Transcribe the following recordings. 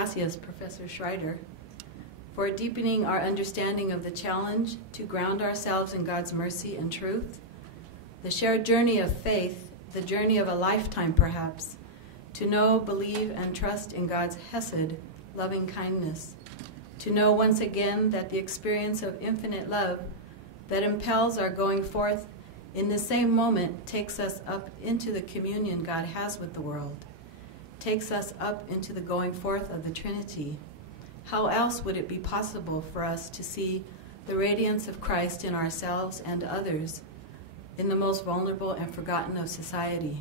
gracias, Professor Schreider, for deepening our understanding of the challenge to ground ourselves in God's mercy and truth, the shared journey of faith, the journey of a lifetime perhaps, to know, believe, and trust in God's hesed, loving kindness, to know once again that the experience of infinite love that impels our going forth in the same moment takes us up into the communion God has with the world, takes us up into the going forth of the Trinity. How else would it be possible for us to see the radiance of Christ in ourselves and others, in the most vulnerable and forgotten of society?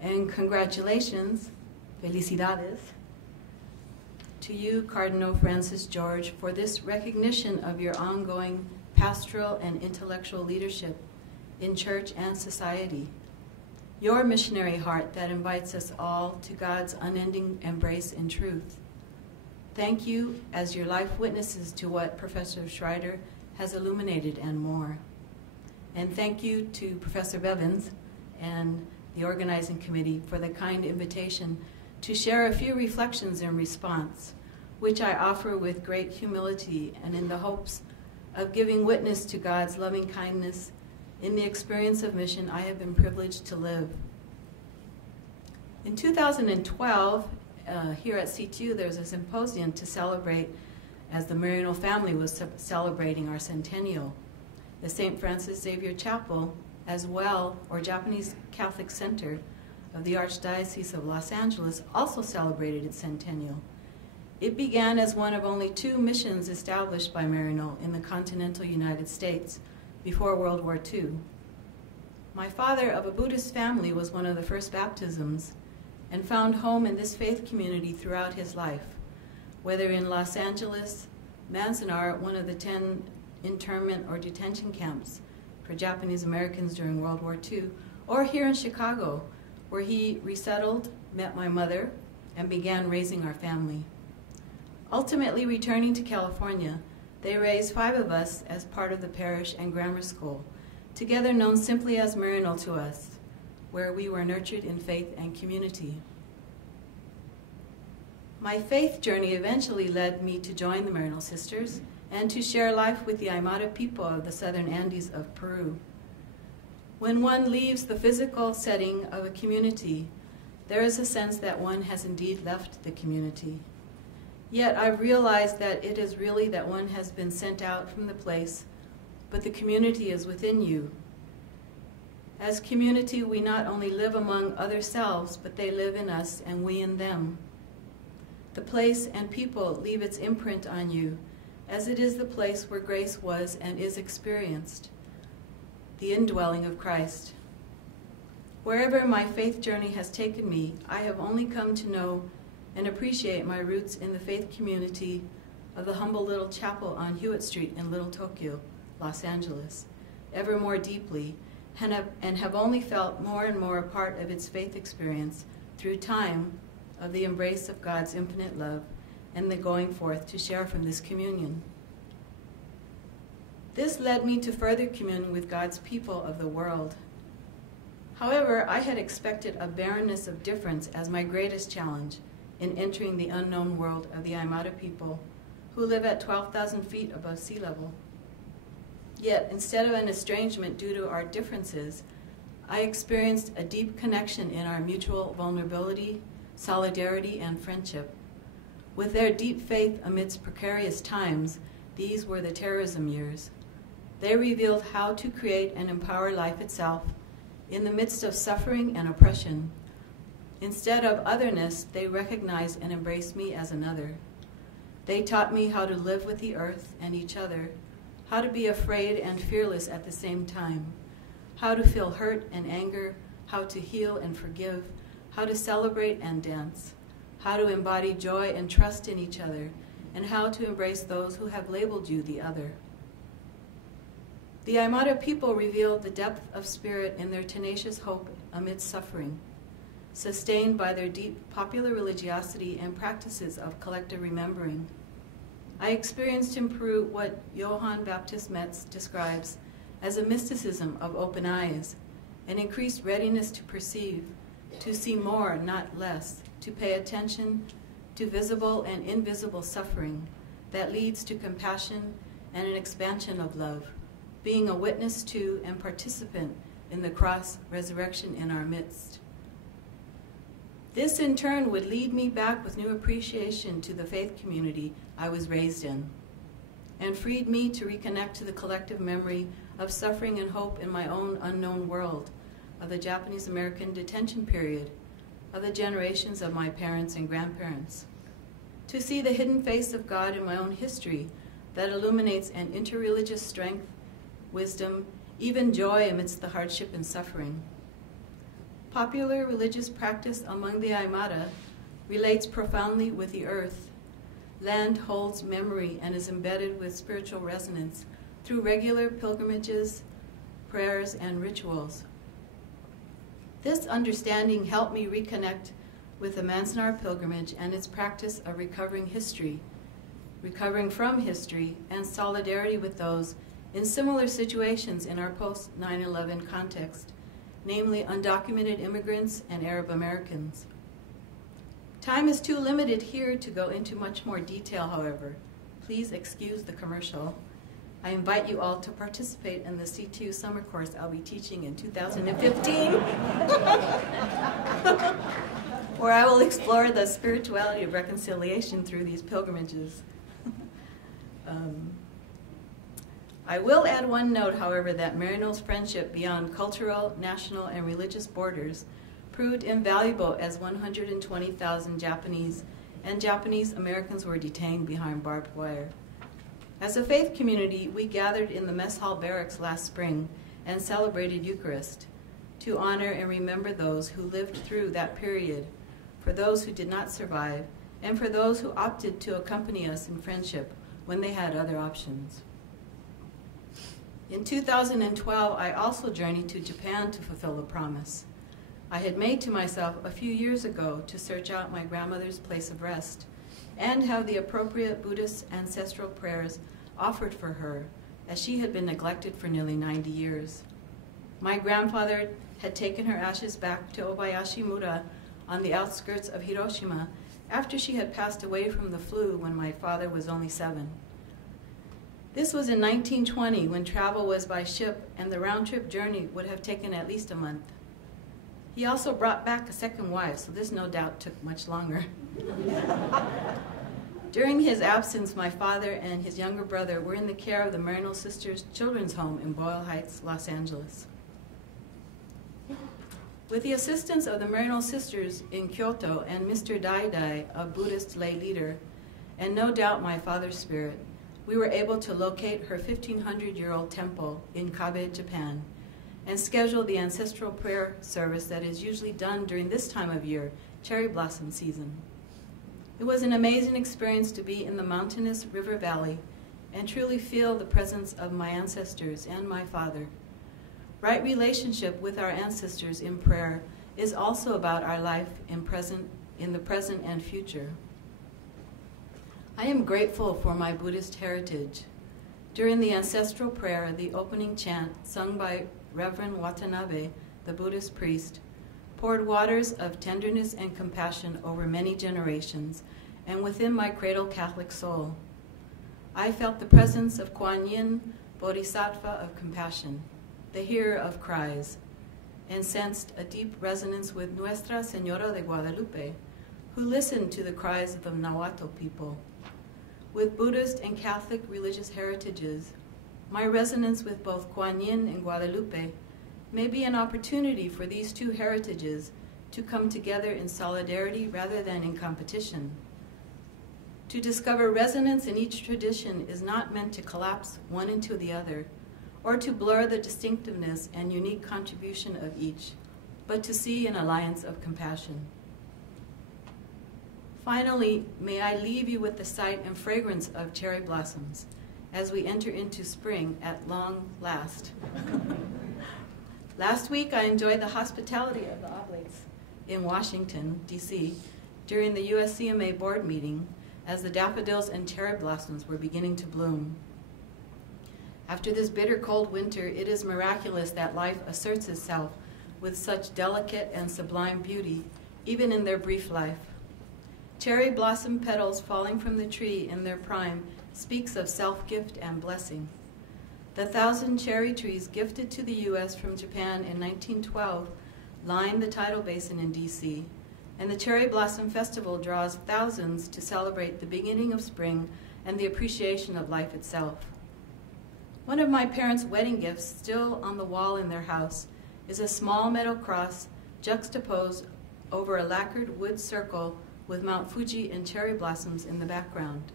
And congratulations, felicidades, to you, Cardinal Francis George, for this recognition of your ongoing pastoral and intellectual leadership in church and society. Your missionary heart that invites us all to God's unending embrace in truth. Thank you as your life witnesses to what Professor Schreider has illuminated and more. And thank you to Professor Bevins and the organizing committee for the kind invitation to share a few reflections in response, which I offer with great humility and in the hopes of giving witness to God's loving kindness in the experience of mission I have been privileged to live. In 2012, here at CTU, there was a symposium to celebrate, as the Maryknoll family was celebrating our centennial. The St. Francis Xavier Chapel, as well, or Japanese Catholic Center of the Archdiocese of Los Angeles, also celebrated its centennial. It began as one of only 2 missions established by Maryknoll in the continental United States before World War II. My father, of a Buddhist family, was one of the first baptisms and found home in this faith community throughout his life, whether in Los Angeles, Manzanar, one of the 10 internment or detention camps for Japanese Americans during World War II, or here in Chicago, where he resettled, met my mother, and began raising our family. Ultimately returning to California, they raised 5 of us as part of the parish and grammar school, together known simply as Maryknoll to us, where we were nurtured in faith and community. My faith journey eventually led me to join the Maryknoll Sisters and to share life with the Aymara people of the southern Andes of Peru. When one leaves the physical setting of a community, there is a sense that one has indeed left the community. Yet I've realized that it is really that one has been sent out from the place, but the community is within you. As community, we not only live among other selves, but they live in us and we in them. The place and people leave its imprint on you, as it is the place where grace was and is experienced, the indwelling of Christ. Wherever my faith journey has taken me, I have only come to know and appreciate my roots in the faith community of the humble little chapel on Hewitt Street in Little Tokyo, Los Angeles, ever more deeply, and have only felt more and more a part of its faith experience through time of the embrace of God's infinite love and the going forth to share from this communion. This led me to further commune with God's people of the world. However, I had expected a barrenness of difference as my greatest challenge in entering the unknown world of the Aymara people, who live at 12,000 feet above sea level. Yet, instead of an estrangement due to our differences, I experienced a deep connection in our mutual vulnerability, solidarity, and friendship. With their deep faith amidst precarious times, these were the terrorism years. They revealed how to create and empower life itself in the midst of suffering and oppression. Instead of otherness, they recognized and embraced me as another. They taught me how to live with the earth and each other, how to be afraid and fearless at the same time, how to feel hurt and anger, how to heal and forgive, how to celebrate and dance, how to embody joy and trust in each other, and how to embrace those who have labeled you the other. The Aymara people revealed the depth of spirit in their tenacious hope amidst suffering, sustained by their deep popular religiosity and practices of collective remembering. I experienced in Peru what Johann Baptist Metz describes as a mysticism of open eyes, an increased readiness to perceive, to see more, not less, to pay attention, to visible and invisible suffering that leads to compassion and an expansion of love, being a witness to and participant in the cross resurrection in our midst. This in turn would lead me back with new appreciation to the faith community I was raised in, and freed me to reconnect to the collective memory of suffering and hope in my own unknown world, of the Japanese American detention period, of the generations of my parents and grandparents, to see the hidden face of God in my own history that illuminates an interreligious strength, wisdom, even joy amidst the hardship and suffering. Popular religious practice among the Aymara relates profoundly with the earth. Land holds memory and is embedded with spiritual resonance through regular pilgrimages, prayers, and rituals. This understanding helped me reconnect with the Manzanar pilgrimage and its practice of recovering history, recovering from history, and solidarity with those in similar situations in our post-9/11 context, namely undocumented immigrants and Arab Americans. Time is too limited here to go into much more detail, however. Please excuse the commercial. I invite you all to participate in the C2 summer course I'll be teaching in 2015, where I will explore the spirituality of reconciliation through these pilgrimages. I will add one note, however, that Maryknoll's friendship beyond cultural, national, and religious borders proved invaluable as 120,000 Japanese and Japanese Americans were detained behind barbed wire. As a faith community, we gathered in the mess hall barracks last spring and celebrated Eucharist to honor and remember those who lived through that period, for those who did not survive, and for those who opted to accompany us in friendship when they had other options. In 2012, I also journeyed to Japan to fulfill a promise I had made to myself a few years ago to search out my grandmother's place of rest and have the appropriate Buddhist ancestral prayers offered for her, as she had been neglected for nearly 90 years. My grandfather had taken her ashes back to Obayashi-mura on the outskirts of Hiroshima after she had passed away from the flu when my father was only 7. This was in 1920, when travel was by ship and the round-trip journey would have taken at least a month. He also brought back a second wife, so this no doubt took much longer. During his absence, my father and his younger brother were in the care of the Maryknoll Sisters Children's Home in Boyle Heights, Los Angeles. With the assistance of the Maryknoll Sisters in Kyoto and Mr. Dai, a Buddhist lay leader, and no doubt my father's spirit, we were able to locate her 1,500-year-old temple in Kabe, Japan, and schedule the ancestral prayer service that is usually done during this time of year, cherry blossom season. It was an amazing experience to be in the mountainous river valley and truly feel the presence of my ancestors and my father. Right relationship with our ancestors in prayer is also about our life in the present and future. I am grateful for my Buddhist heritage. During the ancestral prayer, the opening chant, sung by Reverend Watanabe, the Buddhist priest, poured waters of tenderness and compassion over many generations and within my cradle Catholic soul. I felt the presence of Kuan Yin, Bodhisattva of compassion, the hearer of cries, and sensed a deep resonance with Nuestra Señora de Guadalupe, who listened to the cries of the Nahuatl people. With Buddhist and Catholic religious heritages, my resonance with both Kuan Yin and Guadalupe may be an opportunity for these two heritages to come together in solidarity rather than in competition. To discover resonance in each tradition is not meant to collapse one into the other, or to blur the distinctiveness and unique contribution of each, but to see an alliance of compassion. Finally, may I leave you with the sight and fragrance of cherry blossoms as we enter into spring at long last. Last week, I enjoyed the hospitality of the Oblates in Washington, D.C., during the USCMA board meeting as the daffodils and cherry blossoms were beginning to bloom. After this bitter cold winter, it is miraculous that life asserts itself with such delicate and sublime beauty, even in their brief life. Cherry blossom petals falling from the tree in their prime speaks of self-gift and blessing. The 1,000 cherry trees gifted to the U.S. from Japan in 1912 line the tidal basin in D.C., and the Cherry Blossom Festival draws thousands to celebrate the beginning of spring and the appreciation of life itself. One of my parents' wedding gifts, still on the wall in their house, is a small metal cross juxtaposed over a lacquered wood circle with Mount Fuji and cherry blossoms in the background.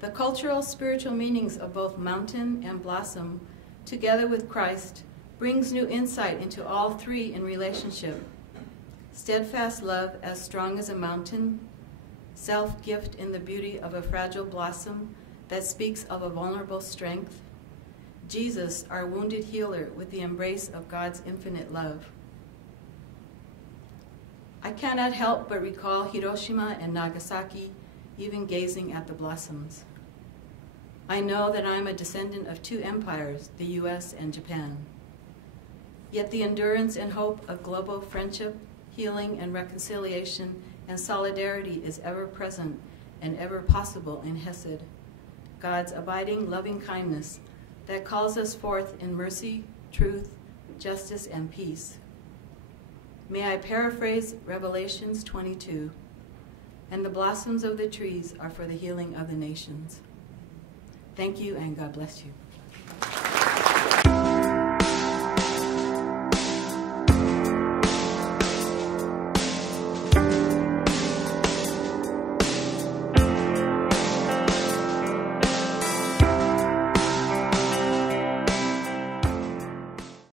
The cultural, spiritual meanings of both mountain and blossom, together with Christ, brings new insight into all three in relationship. Steadfast love as strong as a mountain, self-gift in the beauty of a fragile blossom that speaks of a vulnerable strength, Jesus, our wounded healer, with the embrace of God's infinite love. I cannot help but recall Hiroshima and Nagasaki, even gazing at the blossoms. I know that I am a descendant of two empires, the U.S. and Japan. Yet the endurance and hope of global friendship, healing and reconciliation and solidarity is ever present and ever possible in Hesed, God's abiding loving kindness that calls us forth in mercy, truth, justice, and peace. May I paraphrase Revelations 22, and the blossoms of the trees are for the healing of the nations. Thank you, and God bless you.